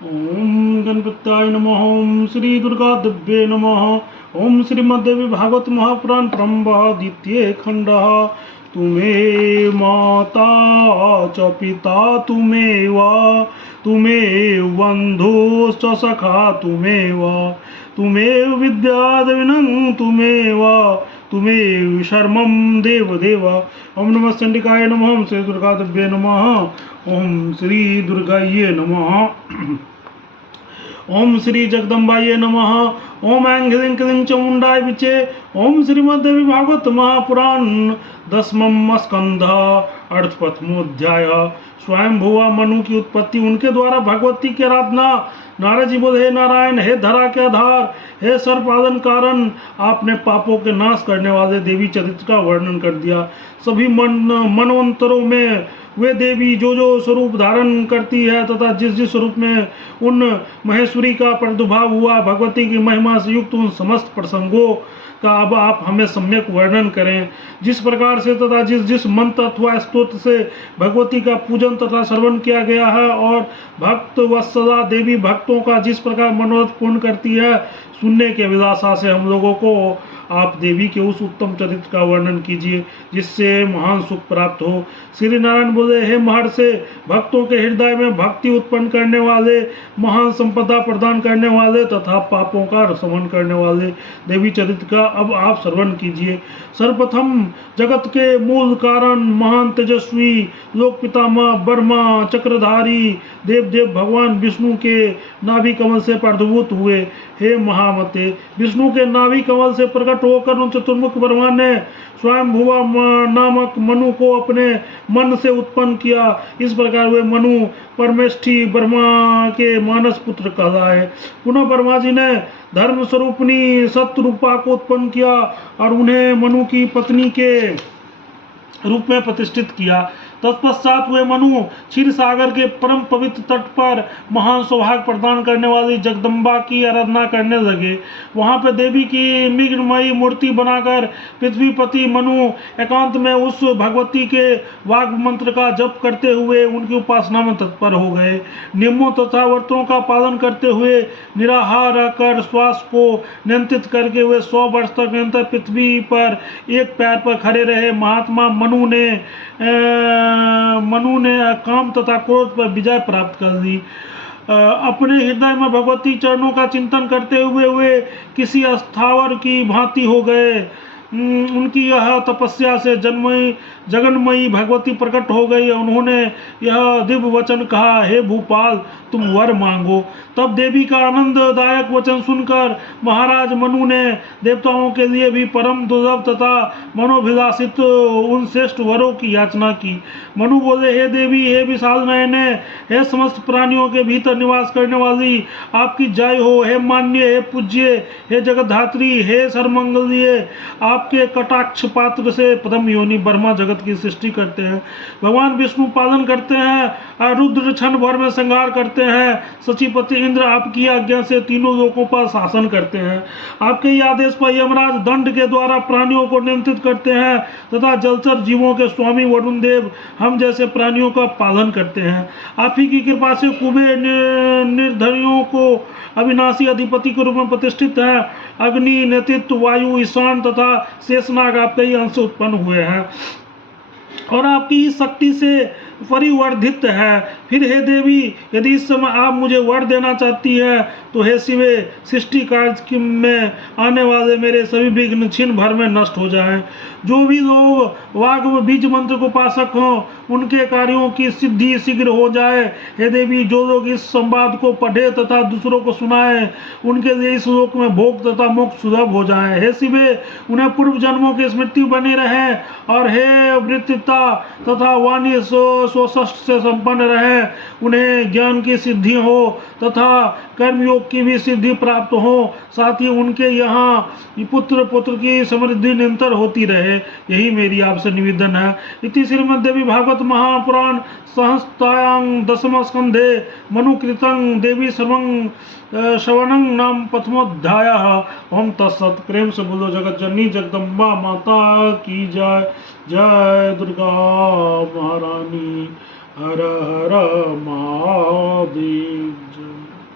ओम गणपत्याय नमः। ओम श्री दुर्गा दिव्ये नमः। ओम श्रीमद्देवी भागवत महापुराण ब्रह्मद्वितीय खंड। तुमेव माता च पिता तुमेव, तुमेव बन्धुश्च सखा तुमेव, तुमेव विद्यादेविनं तुमेव, तुमेव शर्मं देवदेव। ओम नमः चंडिकाय नमः। ओम श्री दुर्गा दिव्ये नमः। ओम श्री दुर्गाये नमः। ओम श्री जगदम्बाये नमः। ओम ऐं ह्रीं क्लीं चामुण्डाय विचे। ओम श्रीमद्देवी भागवत महापुराण दसमं स्कंध अर्थप्रथमोध्याय। स्वयं भुआ मनु की उत्पत्ति। उनके द्वारा भगवती की आराधना। नारद जी बोले, हे नारायण, हे धरा के आधार, हे सर्वपालन कारण, आपने पापों के नाश करने वाले देवी चरित्र का वर्णन कर दिया। सभी मनवंतरों में वे देवी जो जो स्वरूप धारण करती है तथा जिस जिस स्वरूप में उन महेश्वरी का प्रादुर्भाव हुआ, भगवती की महिमा से युक्त उन समस्त प्रसंगों का अब आप हमें सम्यक वर्णन करें। जिस प्रकार से तथा जिस जिस मंत्र अथवा स्तोत्र से भगवती का पूजन तथा श्रवण किया गया है और भक्त वत्सला देवी भक्तों का जिस प्रकार मनोरथ पूर्ण करती है, सुनने के अभिलाषा से हम लोगों को आप देवी के उस उत्तम चरित्र का वर्णन कीजिए जिससे महान सुख प्राप्त हो। श्री नारायण बोले, हे महर्षि, भक्तों के हृदय में भक्ति उत्पन्न करने वाले, महान संपदा प्रदान करने वाले तथा पापों का शमन करने वाले देवी चरित्र का अब आप श्रवण कीजिए। सर्वप्रथम जगत के मूल कारण, महान तेजस्वी लोक पितामह ब्रह्मा चक्रधारी देवदेव भगवान विष्णु के नाभि कमल से प्रादुर्भूत हुए। हे महामते, विष्णु के नाभि कमल से प्रकट होकर उन चतुर्मुख ब्रह्मा ने स्वयं भुवा नामक मनु को अपने मन से उत्पन्न किया। इस प्रकार वे मनु परमेष्ठी ब्रह्मा के मानस पुत्र कहलाए। पुनः ब्रह्मा जी ने धर्म स्वरूपनी सत्य रूपा को उत्पन्न किया और उन्हें मनु की पत्नी के रूप में प्रतिष्ठित किया। तत्पश्चात वे मनु क्षीर सागर के परम पवित्र तट पर महान सौभाग्य प्रदान करने वाली जगदम्बा की आराधना करने लगे। वहां पर देवी की मृगमयी मूर्ति बनाकर पृथ्वीपति मनु एकांत में उस भगवती के वाग मंत्र का जप करते हुए उनकी उपासना में तत्पर हो गए। नियमों तथा व्रतों का पालन करते हुए निराहार रहकर श्वास को नियंत्रित करके वे 100 वर्ष तक निरंतर पृथ्वी पर एक पैर पर खड़े रहे। महात्मा मनु ने काम तथा क्रोध पर विजय प्राप्त कर ली। अपने हृदय में भगवती चरणों का चिंतन करते हुए वे किसी स्थावर की भांति हो गए। उनकी यह तपस्या से जगन्मयी भगवती प्रकट हो गई। उन्होंने यह दिव्य वचन कहा, हे भूपाल, तुम वर मांगो। तब देवी का आनंददायक वचन सुनकर महाराज मनु ने देवताओं के लिए भी परम दुर्लभ तथा मनोभिलाषित उन श्रेष्ठ वरों की याचना की। मनु बोले, हे देवी, हे विशाल नयने, हे समस्त प्राणियों के भीतर निवास करने वाली, आपकी जय हो। हे मान्य, हे पूज्य, हे जगतधात्री, हे सर्वमंगलीय, आपके कटाक्ष पात्र से प्रथम योनि ब्रह्मा जगत की सृष्टि करते हैं। भगवान विष्णु पालन करते हैं और रुद्र क्षण भर में संहार करते हैं। सचिपति इंद्र आपकी आज्ञा से तीनों लोकों पर शासन करते हैं। आपके ही आदेश पर यमराज दंड के द्वारा प्राणियों को नियंत्रित करते हैं तथा जलचर जीवों के स्वामी वरुण देव हम जैसे प्राणियों का पालन करते हैं। आप ही की कृपा से कुबेर निर्धरियों को अविनाशी अधिपति के रूप में प्रतिष्ठित है। अग्नि, नेतृत्व, वायु, ईशान तथा शेषनाग आपके ही अंश उत्पन्न हुए हैं और आपकी ही शक्ति से परिवर्धित है। फिर हे देवी, यदि इस समय आप मुझे वर देना चाहती है तो हे शिवे, सृष्टि कार्य में आने वाले मेरे सभी विघ्न क्षण भर में नष्ट हो जाएं। जो भी लोग वाग बीज मंत्र को उपासक हों उनके कार्यों की सिद्धि शीघ्र हो जाए। हे देवी, जो लोग इस संवाद को पढ़े तथा दूसरों को सुनाए उनके लिए इस लोक में भोग तथा मोक्ष सुलभ हो जाए। हे शिवे, उन्हें पूर्व जन्मों की स्मृति बनी रहे और हे वृत्तिता तथा वाणी स्वशस्त से संपन्न रहे। उन्हें ज्ञान की सिद्धि हो तथा कर्मयोग की भी सिद्धि प्राप्त हो। साथ ही उनके यहाँ पुत्र की समृद्धि निरंतर होती रहे। यही मेरी आपसे निवेदन है। इति श्रीमद्देवी भागवत महापुराण सहस्तायां दशम स्कंधे मनुकृतं देवी सर्वं श्रवणं नाम प्रथमोध्यायः। ओम तत्सत्। प्रेम से बोलो जगत जननी जगदम्बा माता की जय। जय दुर्गा महारानी। हर हर महादेव। जय।